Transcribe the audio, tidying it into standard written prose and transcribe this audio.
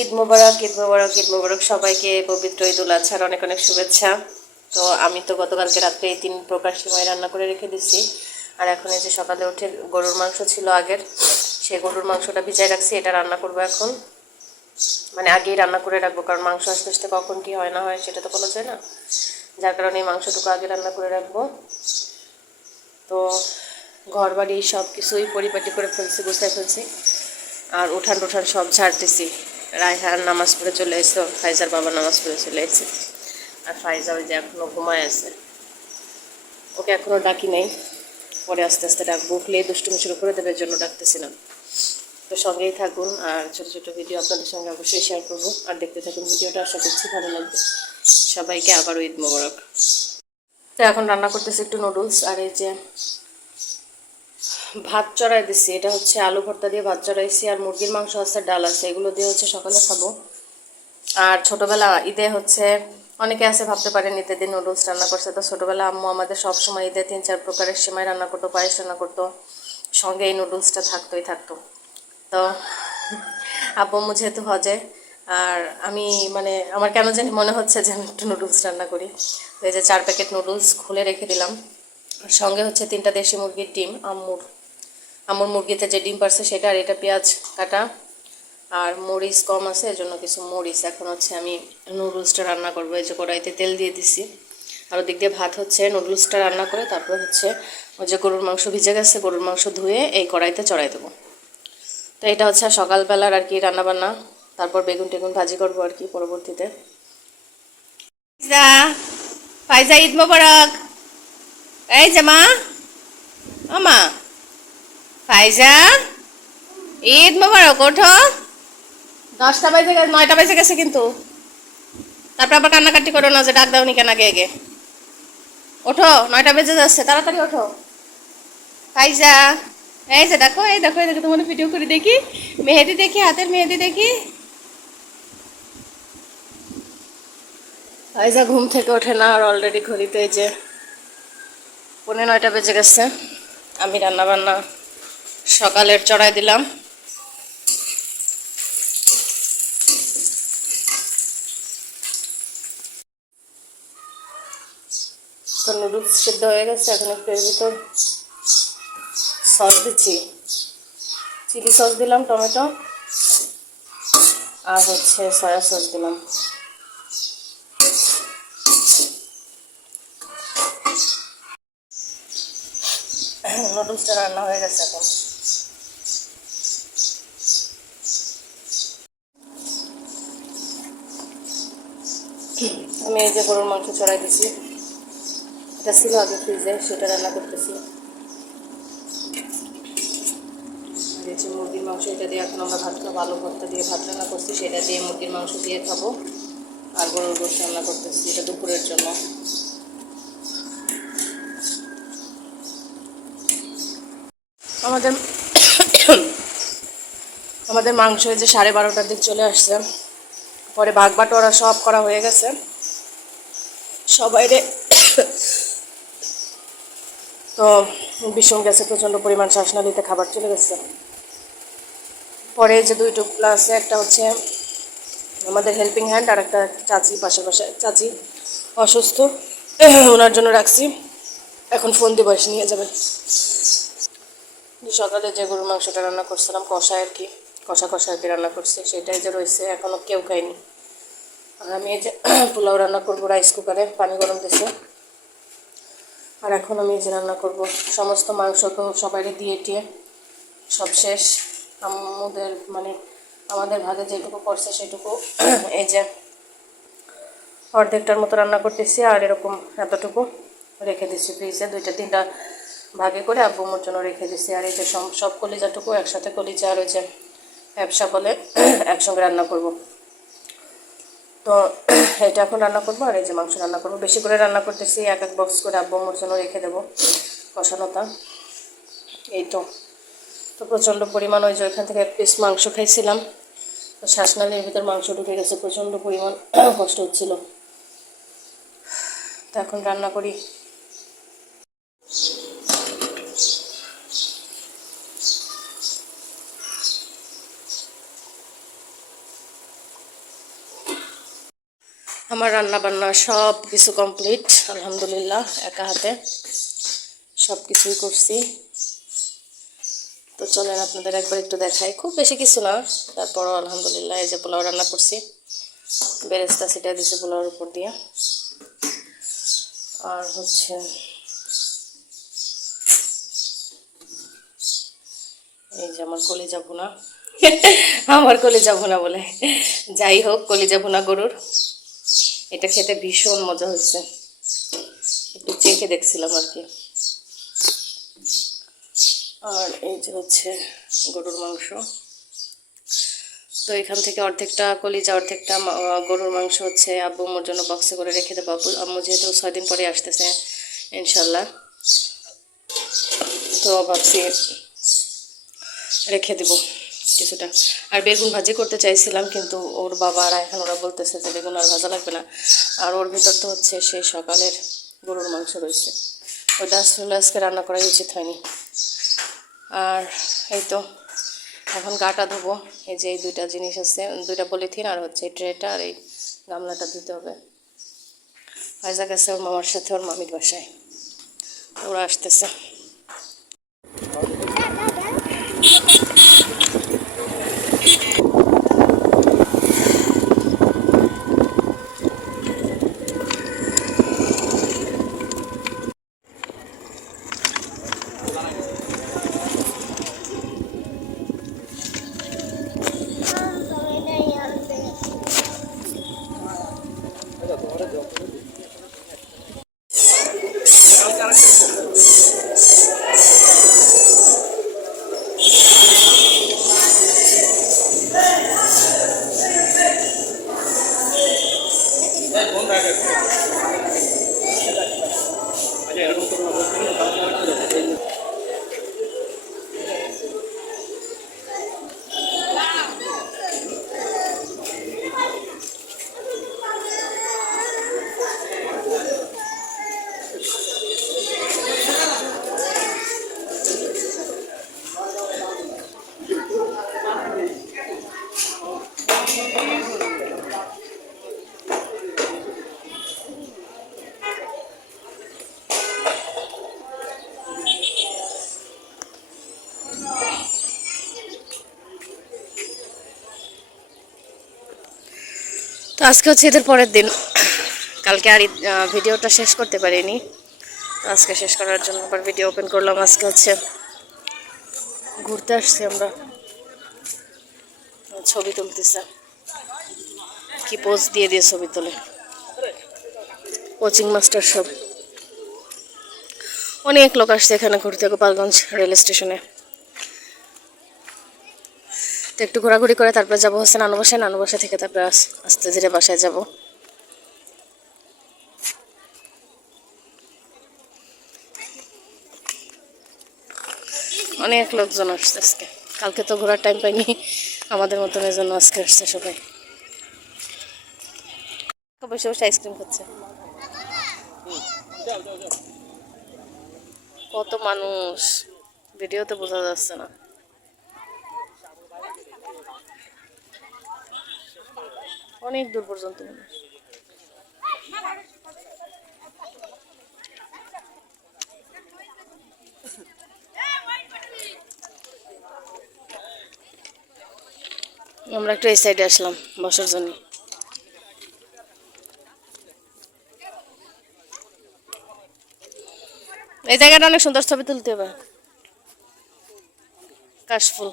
ঈদ মোবারক, ঈদ মোবারক, ঈদ মোবারক। সবাইকে পবিত্র ঈদ উল আজহার অনেক অনেক শুভেচ্ছা। তো আমি তো গতকালকে রাত্রে এই 3 প্রকার সিমাই রান্না করে রেখে দিছি। আর এখন এই যে সকালে উঠে গরুর মাংস ছিল আগের, সেই গরুর মাংসটা ভিজাই রাখছি, এটা রান্না করবো এখন। মানে আগেই রান্না করে রাখবো, কারণ মাংস আস্তে আস্তে কখন কি হয় না হয় সেটা তো বলা যায় না, যার কারণে এই মাংসটুকু আগে রান্না করে রাখবো। তো ঘর বাড়ি সব কিছুই পরিপাটি করে ফেলছি, গুছাই ফেলছি। আর উঠান টুঠান সব ঝাড়তেছি। রায়হান নামাজ পড়ে চলে এসেছে, ফাইজার বাবা নামাজ পড়ে চলে এসেছে। আর ফাইজা ওই যে এখনও ঘুমায় আছে, ওকে এখনও ডাকি নাই, পরে আস্তে আস্তে ডাকবো। উঠলে দুষ্টুমি শুরু করে দেবে, জন্য ডাকতেছিলাম। তো সঙ্গেই থাকুন, আর ছোটো ছোটো ভিডিও আপনাদের সঙ্গে অবশ্যই শেয়ার করবো। আর দেখতে থাকুন ভিডিওটা, আশা করছি ভালো লাগবে। সবাইকে আবারও ঈদ মোবারক। তো এখন রান্না করতেছি একটু নুডলস। আর এই যে ভাত চড়াই দিচ্ছি, এটা হচ্ছে আলু ভর্তা দিয়ে ভাত চড়াইছি। আর মুরগির মাংস আছে, ডাল আছে, এগুলো দিয়ে হচ্ছে সকালে খাবো। আর ছোটোবেলা ঈদে হচ্ছে অনেকে আছে ভাবতে পারেন ঈদের দিন নুডলস রান্না করছে। তো ছোটোবেলা আম্মু আমাদের সব সময় ঈদে 3-4 প্রকারের সেমাই রান্না করতো, পায়েস রান্না করতো, সঙ্গে এই নুডলসটা থাকতোই থাকতো। তো আব্বু আম্মু যেহেতু হজে, আর আমি মানে আমার কেন জানি মনে হচ্ছে যে আমি একটু নুডলস রান্না করি। তো এই যে 4 প্যাকেট নুডলস খুলে রেখে দিলাম। আর সঙ্গে হচ্ছে 3টা দেশি মুরগির ডিম, আম্মুর মুরগিতে যে ডিম পারছে সেটা। আর এটা পেঁয়াজ কাটা, আর মরিচ কম আছে এজন্য কিছু মরিচ। এখন হচ্ছে আমি নুডলসটা রান্না করবো। এই যে কড়াইতে তেল দিয়ে দিছি, আর ওদিক দিয়ে ভাত হচ্ছে। নুডলসটা রান্না করে তারপর হচ্ছে ওই যে গরুর মাংস ভিজে গেছে, গরুর মাংস ধুয়ে এই কড়াইতে চড়াই দেবো। তো এটা হচ্ছে সকালবেলার আর কি রান্নাবান্না। তারপর বেগুন টেগুন ভাজি করবো আর কি পরবর্তীতে। ফাইজা, ঈদ মোবারক। এই যে মা, ও মা ফাইজা, ঈদ মোবারক, ওঠো। 10টা বাজে গেছে, 9টা বাজে গেছে কিন্তু। তারপর আবার কান্নাকাটি করো না যে ডাক দাওনি কেন আগে আগে। ওঠো, 9টা বেজে যাচ্ছে, তাড়াতাড়ি ওঠো ফাইজা। এই যে দেখো, এই দেখো, এই দেখো, তোমাদের ভিডিও করে দেখি, মেহেদি দেখি, হাতের মেহেদি দেখি। ফাইজা ঘুম থেকে ওঠে না, আর অলরেডি ঘড়িতে এই যে 9:15 বেজে গেছে। আমি রান্না বান্না সকালের চড়াই দিলাম। তো নুডলস সিদ্ধ হয়ে গেছে, এখন একটু এর ভিতর সস দিচ্ছি। চিলি সস দিলাম, টমেটো, আর হচ্ছে সয়া সস দিলাম। নুডলসটা রান্না হয়ে গেছে এখন। আমি এই যে গরুর মাংস চড়াই দিছি, এটা ছিল আগে ফ্রিজে, সেটা রান্না করতেছি। আর এই যে মুরগির মাংস, এটা দিয়ে এখন আমরা ভাত খাবো। আলু ভর্তা দিয়ে ভাত রান্না করছি, সেটা দিয়ে মুরগির মাংস দিয়ে খাবো। আর গরুর গোশত রান্না করতেছি, এটা দুপুরের জন্য। আমাদের আমাদের মাংস এই যে 12:30টার দিক চলে আসছে। পরে ভাগ বাটোয়ারা সব করা হয়ে গেছে সবাইরে। তো বিষম গেছে প্রচণ্ড পরিমাণ, শ্বাসনালীতে খাবার চলে গেছে। পরে যে 2 টুকরা আছে, একটা হচ্ছে আমাদের হেল্পিং হ্যান্ড, আর একটা চাচি, পাশের পাশে চাচি অসুস্থ, ওনার জন্য রাখছি। এখন ফোন দিয়ে বয়স নিয়ে যাবে। সকালে যে গরুর মাংসটা রান্না করছিলাম কষা আর কি, কষা কষা আর কি রান্না করছি, সেটাই যে রয়েছে, এখনও কেউ খায়নি। আর আমি এই যে পোলাও রান্না করবো রাইস কুকারে, পানি গরম দিয়েছে। আর এখন আমি এই যে রান্না করব সমস্ত মাংস, তো সবাইকে দিয়ে টিয়ে সব শেষ। আমাদের মানে আমাদের ভাগে যেটুকু পড়ছে সেটুকু এই যে অর্ধেকটার মতো রান্না করতেছি। আর এরকম এতটুকু রেখে দিচ্ছি ফ্রিজে, 2-3টা ভাগে করে আব্বুর জন্য রেখে দিচ্ছি। আর এই যে সব কলিজাটুকু একসাথে, কলিজা আর ওই যে ব্যবসা বলে একসঙ্গে রান্না করব। তো এটা এখন রান্না করবো। আর এই যে মাংস রান্না করবো, বেশি করে রান্না করতেছি, এক বক্স করে আব্বুর জন্য রেখে দেবো কষানোটা। এই তো প্রচণ্ড পরিমাণ ওই যে ওইখান থেকে 1 পিস মাংস খাইছিলাম, তো শ্বাসনালীর ভিতর মাংস ঢুকে গেছে, প্রচণ্ড পরিমাণ কষ্ট হচ্ছিল। তো এখন রান্না করি। আমার রান্না বান্না সব কিছু কমপ্লিট, আলহামদুলিল্লাহ। একা হাতে সব কিছুই করছি। তো চলেন আপনাদের একবার একটু দেখাই, খুব বেশি কিছু না, তারপরও আলহামদুলিল্লাহ। এই যে পোলাও রান্না করছি, বেরেস্তা সেটা দিয়েছি পোলাওর উপর দিয়ে। আর হচ্ছে এই যে আমার কলিজা ভুনা আমার কলিজা ভুনা বলে, যাই হোক, কলিজা ভুনা গরুর। এটা খেতে ভীষণ মজা হয়েছে, একটু চেখে দেখছিলাম আর কি। আর এই যে হচ্ছে গরুর মাংস। তো এখান থেকে অর্ধেকটা কলিজা, অর্ধেকটা গরুর মাংস হচ্ছে আব্বু আম্মুর জন্য বক্সে করে রেখে দেবো। আম্মু যেহেতু 6 দিন পরে আসতেছে ইনশাল্লাহ, তো ভাবছি রেখে দেব কিছুটা। আর বেগুন ভাজি করতে চাইছিলাম, কিন্তু ওর বাবা আর এখন ওরা বলতেছে যে বেগুন আর ভাজা লাগবে না। আর ওর ভিতর তো হচ্ছে সেই সকালের গরুর মাংস রয়েছে, ওইটা আসলে আজকে রান্না করাই উচিত হয়নি। আর এই তো এখন গাটা ধোবো। এই যে এই দুইটা জিনিস আছে, দুইটা পলিথিন আর হচ্ছে এই ট্রেটা আর এই গামলাটা ধুতে হবে। ফাইজা গেছে ওর মামার সাথে ওর মামির বাসায়, ওরা আসতেছে। তো আজকে হচ্ছে ঈদের পরের দিন, কালকে আর ভিডিওটা শেষ করতে পারিনি, তো আজকে শেষ করার জন্য আবার ভিডিও ওপেন করলাম। আজকে হচ্ছে ঘুরতে আসছি আমরা, ছবি তুলতেছে, কি পোজ দিয়ে দিয়ে ছবি তোলে, কোচিং মাস্টার সব, অনেক লোক আসছে এখানে ঘুরতে গোপালগঞ্জ রেল স্টেশনে। তো একটু ঘোরাঘুরি করে তারপরে যাবো হচ্ছে নানু বাসায়, নানু বাসা থেকে তারপরে আস্তে ধীরে বাসায় যাব। অনেক লোকজন আসছে আজকে, কালকে তো ঘোরার টাইম পাইনি আমাদের মতন, এই জন্য আজকে আসছে সবাই। বসে বসে আইসক্রিম খাচ্ছে, কত মানুষ ভিডিওতে বোঝা যাচ্ছে না। অনেক দূর পর্যন্ত মানুষ। আমরা একটু এই সাইডে আসলাম বসার জন্য। এই জায়গাটা অনেক সুন্দর, ছবি তুলতে হবে, কাশফুল।